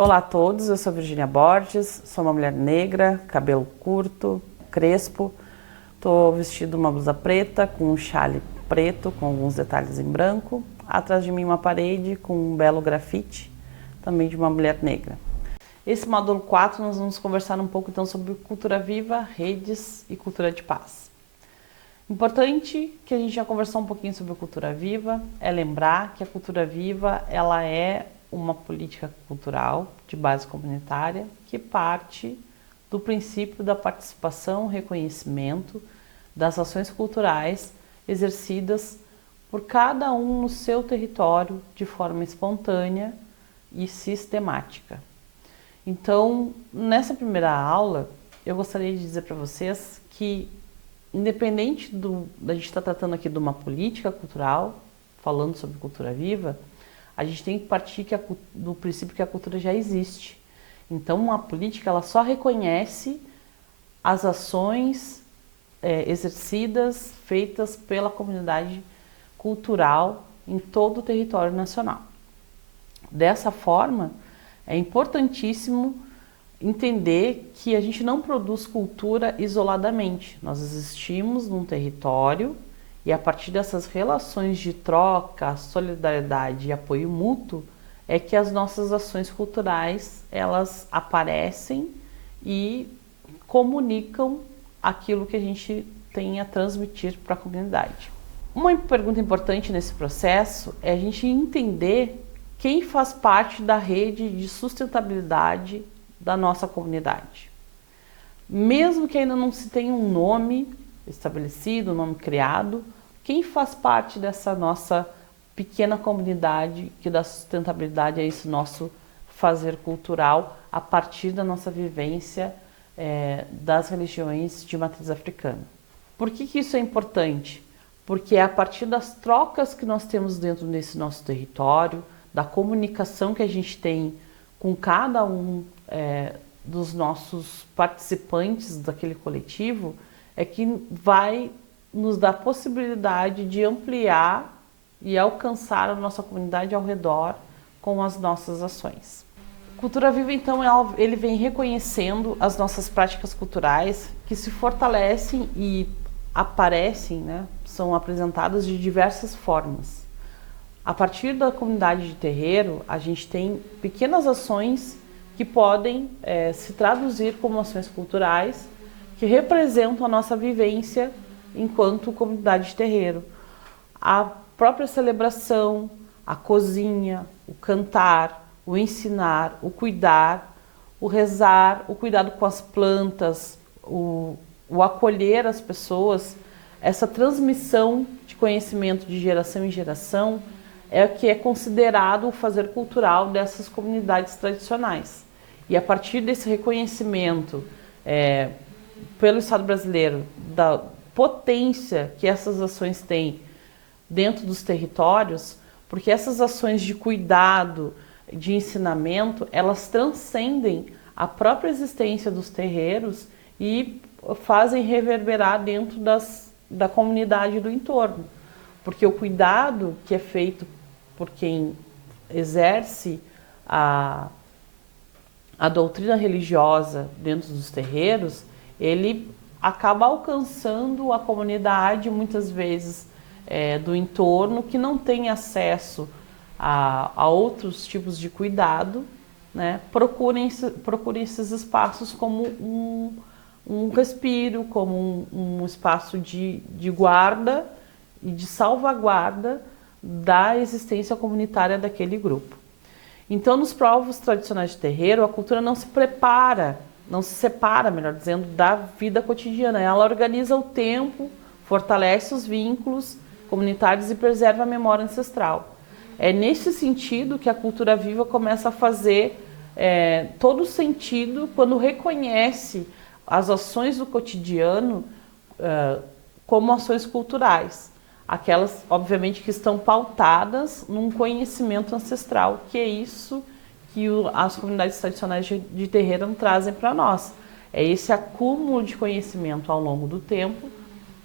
Olá a todos, eu sou Virgínia Borges, sou uma mulher negra, cabelo curto, crespo. Estou vestindo uma blusa preta com um chale preto com alguns detalhes em branco. Atrás de mim uma parede com um belo grafite, também de uma mulher negra. Esse módulo 4 nós vamos conversar um pouco então sobre cultura viva, redes e cultura de paz. Importante que a gente já conversou um pouquinho sobre cultura viva, é lembrar que a cultura viva ela é uma política cultural de base comunitária que parte do princípio da participação, reconhecimento das ações culturais exercidas por cada um no seu território de forma espontânea e sistemática. Então, nessa primeira aula, eu gostaria de dizer para vocês que, independente da gente estar tratando aqui de uma política cultural, falando sobre cultura viva, a gente tem que partir do princípio que a cultura já existe. Então, uma política ela só reconhece as ações exercidas, feitas pela comunidade cultural em todo o território nacional. Dessa forma, é importantíssimo entender que a gente não produz cultura isoladamente. Nós existimos num território e a partir dessas relações de troca, solidariedade e apoio mútuo é que as nossas ações culturais elas aparecem e comunicam aquilo que a gente tem a transmitir para a comunidade. Uma pergunta importante nesse processo é a gente entender quem faz parte da rede de sustentabilidade da nossa comunidade. Mesmo que ainda não se tenha um nome estabelecido, um nome criado, quem faz parte dessa nossa pequena comunidade que dá sustentabilidade a esse nosso fazer cultural a partir da nossa vivência das religiões de matriz africana. Por que isso é importante? Porque é a partir das trocas que nós temos dentro desse nosso território, da comunicação que a gente tem com cada um dos nossos participantes daquele coletivo, é que vai nos dar a possibilidade de ampliar e alcançar a nossa comunidade ao redor com as nossas ações. Cultura Viva, então, ele vem reconhecendo as nossas práticas culturais que se fortalecem e aparecem, são apresentadas de diversas formas. A partir da comunidade de terreiro, a gente tem pequenas ações que podem se traduzir como ações culturais que representam a nossa vivência enquanto comunidade de terreiro. A própria celebração, a cozinha, o cantar, o ensinar, o cuidar, o rezar, o cuidado com as plantas, o acolher as pessoas, essa transmissão de conhecimento de geração em geração é o que é considerado o fazer cultural dessas comunidades tradicionais. E a partir desse reconhecimento pelo Estado brasileiro da potência que essas ações têm dentro dos territórios, porque essas ações de cuidado, de ensinamento, elas transcendem a própria existência dos terreiros e fazem reverberar dentro da comunidade do entorno. Porque o cuidado que é feito por quem exerce a doutrina religiosa dentro dos terreiros, ele acaba alcançando a comunidade, muitas vezes, do entorno, que não tem acesso a outros tipos de cuidado, procurem esses espaços como um respiro, como um espaço de guarda e de salvaguarda da existência comunitária daquele grupo. Então, nos povos tradicionais de terreiro, a cultura não se separa, melhor dizendo, da vida cotidiana. Ela organiza o tempo, fortalece os vínculos comunitários e preserva a memória ancestral. É nesse sentido que a cultura viva começa a fazer todo sentido quando reconhece as ações do cotidiano como ações culturais. Aquelas, obviamente, que estão pautadas num conhecimento ancestral, que é isso que as comunidades tradicionais de terreiro trazem para nós. É esse acúmulo de conhecimento ao longo do tempo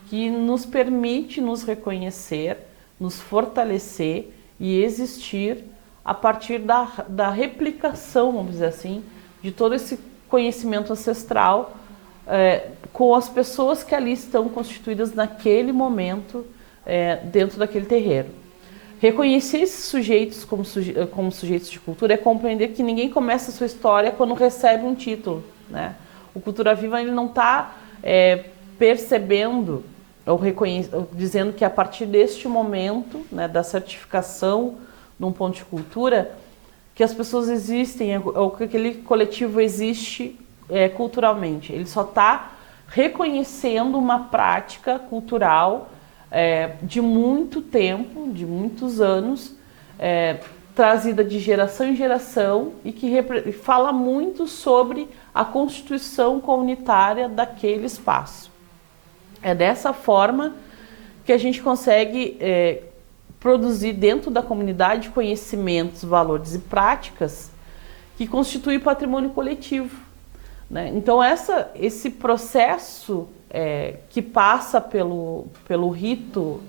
que nos permite nos reconhecer, nos fortalecer e existir a partir da replicação, vamos dizer assim, de todo esse conhecimento ancestral com as pessoas que ali estão constituídas naquele momento dentro daquele terreiro. Reconhecer esses sujeitos como sujeitos de cultura é compreender que ninguém começa a sua história quando recebe um título, né? O Cultura Viva ele não está percebendo ou dizendo que a partir deste momento, né, da certificação de um ponto de cultura, que as pessoas existem, ou que aquele coletivo existe culturalmente. Ele só está reconhecendo uma prática cultural de muito tempo, de muitos anos, trazida de geração em geração e que fala muito sobre a constituição comunitária daquele espaço. É dessa forma que a gente consegue produzir dentro da comunidade conhecimentos, valores e práticas que constituem patrimônio coletivo, né? Então esse processo que passa pelo rito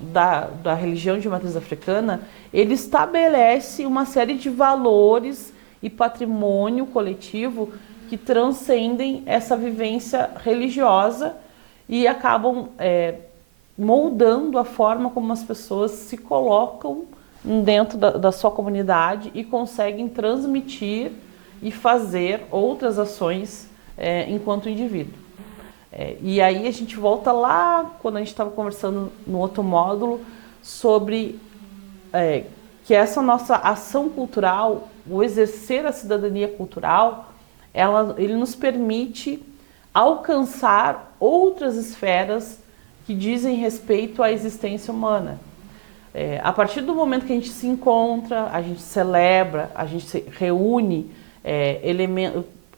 da religião de matriz africana, ele estabelece uma série de valores e patrimônio coletivo que transcendem essa vivência religiosa e acabam moldando a forma como as pessoas se colocam dentro da sua comunidade e conseguem transmitir e fazer outras ações enquanto indivíduo. E aí a gente volta lá, quando a gente estava conversando no outro módulo, sobre que essa nossa ação cultural, o exercer a cidadania cultural, ele nos permite alcançar outras esferas que dizem respeito à existência humana. A partir do momento que a gente se encontra, a gente celebra, a gente se reúne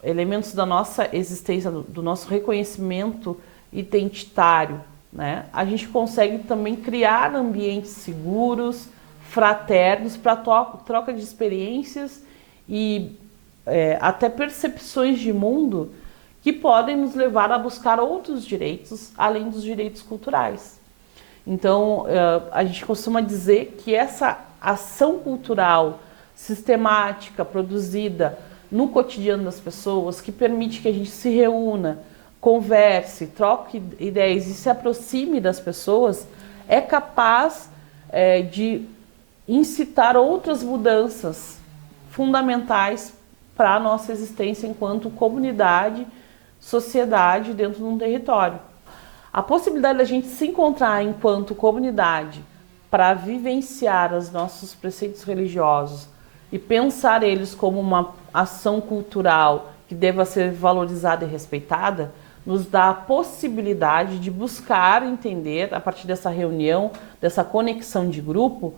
elementos da nossa existência, do nosso reconhecimento identitário, né? A gente consegue também criar ambientes seguros, fraternos, para troca de experiências e até percepções de mundo que podem nos levar a buscar outros direitos, além dos direitos culturais. Então, a gente costuma dizer que essa ação cultural sistemática, produzida no cotidiano das pessoas, que permite que a gente se reúna, converse, troque ideias e se aproxime das pessoas, é capaz de incitar outras mudanças fundamentais para a nossa existência enquanto comunidade, sociedade dentro de um território. A possibilidade da gente se encontrar enquanto comunidade para vivenciar os nossos preceitos religiosos e pensar eles como uma ação cultural que deva ser valorizada e respeitada, nos dá a possibilidade de buscar entender, a partir dessa reunião, dessa conexão de grupo,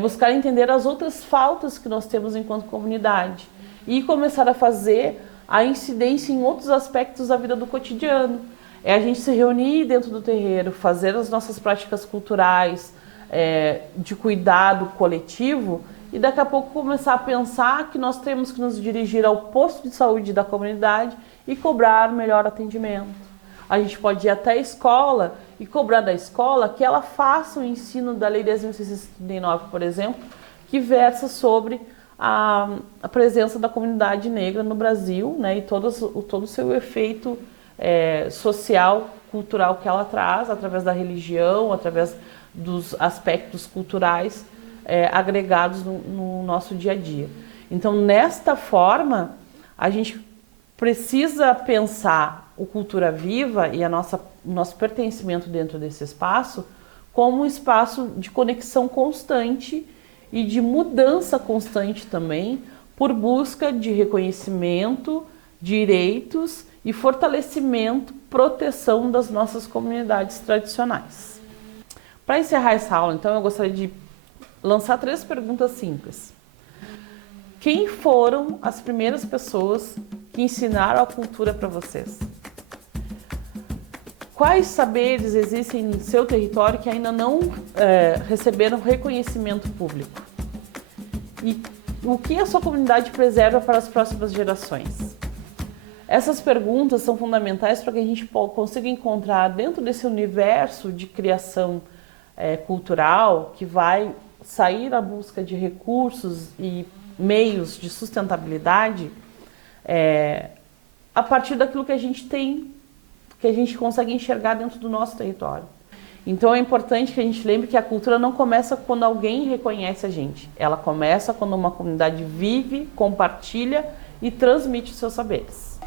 buscar entender as outras faltas que nós temos enquanto comunidade e começar a fazer a incidência em outros aspectos da vida do cotidiano. É a gente se reunir dentro do terreiro, fazer as nossas práticas culturais de cuidado coletivo e daqui a pouco começar a pensar que nós temos que nos dirigir ao posto de saúde da comunidade e cobrar melhor atendimento. A gente pode ir até a escola e cobrar da escola que ela faça o ensino da Lei 10.639, por exemplo, que versa sobre a presença da comunidade negra no Brasil, né, e todo o seu efeito social, cultural que ela traz, através da religião, através dos aspectos culturais agregados no nosso dia a dia. Então, nesta forma, a gente precisa pensar o Cultura Viva e o nosso pertencimento dentro desse espaço como um espaço de conexão constante e de mudança constante também, por busca de reconhecimento, direitos e fortalecimento, proteção das nossas comunidades tradicionais. Para encerrar essa aula, então, eu gostaria de lançar 3 perguntas simples. Quem foram as primeiras pessoas que ensinaram a cultura para vocês? Quais saberes existem no seu território que ainda não receberam reconhecimento público? E o que a sua comunidade preserva para as próximas gerações? Essas perguntas são fundamentais para que a gente consiga encontrar dentro desse universo de criação cultural que vai sair à busca de recursos e meios de sustentabilidade a partir daquilo que a gente tem, que a gente consegue enxergar dentro do nosso território. Então é importante que a gente lembre que a cultura não começa quando alguém reconhece a gente. Ela começa quando uma comunidade vive, compartilha e transmite os seus saberes.